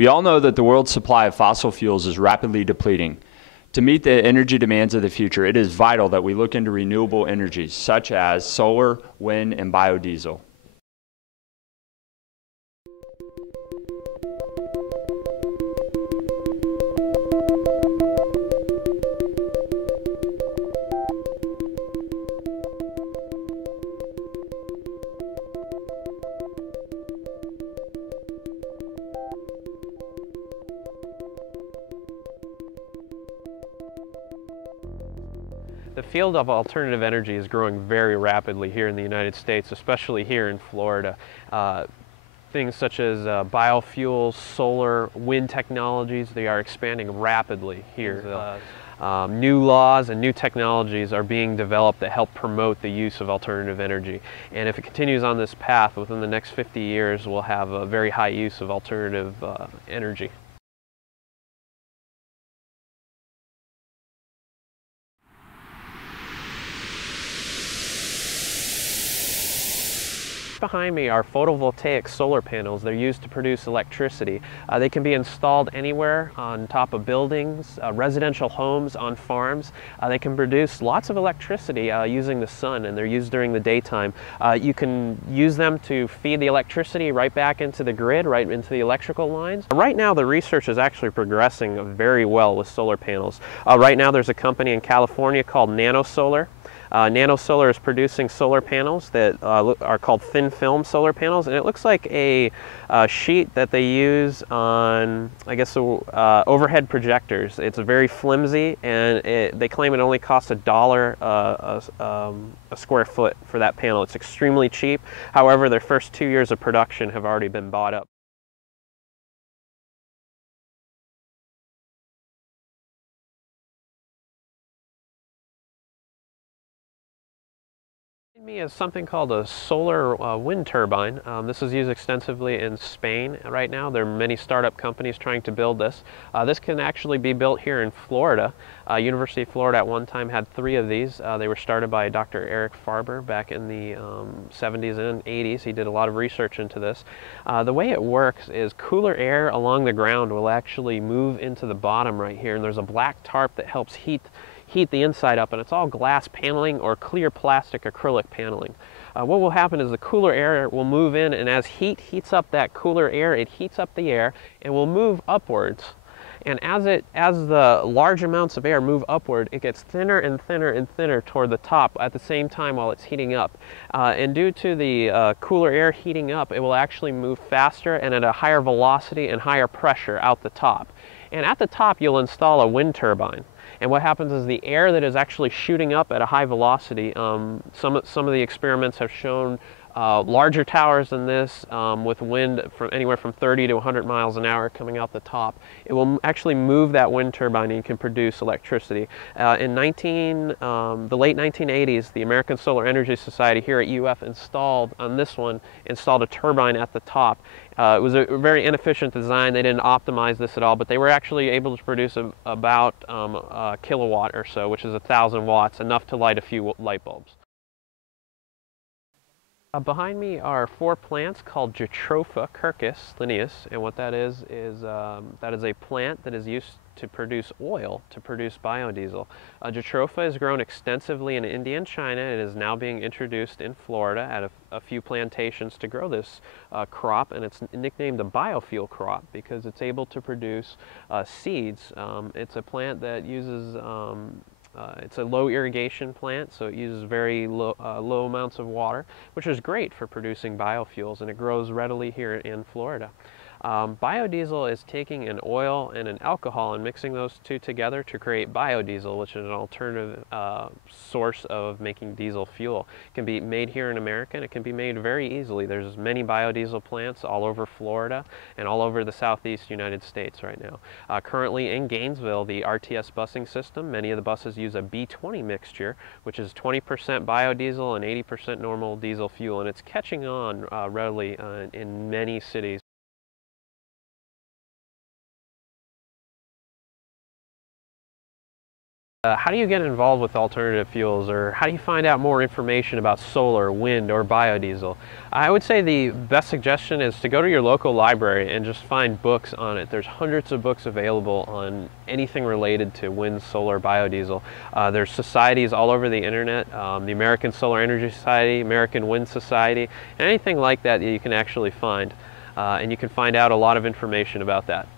We all know that the world's supply of fossil fuels is rapidly depleting. To meet the energy demands of the future, it is vital that we look into renewable energies such as solar, wind, and biodiesel. The field of alternative energy is growing very rapidly here in the United States, especially here in Florida. Things such as biofuels, solar, wind technologies, they are expanding rapidly here. New laws and new technologies are being developed that help promote the use of alternative energy. And if it continues on this path, within the next 50 years, we'll have a very high use of alternative energy. Behind me are photovoltaic solar panels. They're used to produce electricity. They can be installed anywhere on top of buildings, residential homes, on farms. They can produce lots of electricity using the sun, and they're used during the daytime. You can use them to feed the electricity right back into the grid, right into the electrical lines. Right now the research is actually progressing very well with solar panels. Right now there's a company in California called NanoSolar. NanoSolar is producing solar panels that are called thin film solar panels, and it looks like a sheet that they use on, I guess, overhead projectors. It's very flimsy, and they claim it only costs $1 a square foot for that panel. It's extremely cheap. However, their first 2 years of production have already been bought up. Me is something called a solar wind turbine. This is used extensively in Spain right now. There are many startup companies trying to build this. This can actually be built here in Florida. University of Florida at one time had 3 of these. They were started by Dr. Eric Farber back in the 70s and 80s. He did a lot of research into this. The way it works is cooler air along the ground will actually move into the bottom right here, and there's a black tarp that helps heat the inside up, and it's all glass paneling or clear plastic acrylic paneling. What will happen is the cooler air will move in, and as heat heats up that cooler air, it heats up the air and will move upwards. And as the large amounts of air move upward, it gets thinner and thinner and thinner toward the top at the same time while it's heating up. And due to the cooler air heating up, it will actually move faster and at a higher velocity and higher pressure out the top. And at the top, you'll install a wind turbine. And what happens is the air that is actually shooting up at a high velocity, some of the experiments have shown larger towers than this with wind from anywhere from 30 to 100 miles an hour coming out the top. It will actually move that wind turbine and can produce electricity. In the late 1980s, the American Solar Energy Society here at UF installed a turbine at the top. It was a very inefficient design. They didn't optimize this at all, but they were actually able to produce about a kilowatt or so, which is 1,000 watts, enough to light a few light bulbs. Behind me are 4 plants called Jatropha curcus lineus, and what that is that is a plant that is used to produce oil, to produce biodiesel. Jatropha is grown extensively in India and China. It is now being introduced in Florida at a few plantations to grow this crop, and it's nicknamed the biofuel crop because it's able to produce seeds. It's a plant that uses it's a low irrigation plant, so it uses very low amounts of water, which is great for producing biofuels, and it grows readily here in Florida. Biodiesel is taking an oil and an alcohol and mixing those two together to create biodiesel, which is an alternative source of making diesel fuel. It can be made here in America, and it can be made very easily. There's many biodiesel plants all over Florida and all over the southeast United States right now. Currently in Gainesville, the RTS busing system, many of the buses use a B20 mixture, which is 20% biodiesel and 80% normal diesel fuel, and it's catching on readily in many cities. How do you get involved with alternative fuels, or how do you find out more information about solar, wind, or biodiesel? I would say the best suggestion is to go to your local library and just find books on it. There's hundreds of books available on anything related to wind, solar, biodiesel. There's societies all over the internet, the American Solar Energy Society, American Wind Society, anything like that you can actually find. And you can find out a lot of information about that.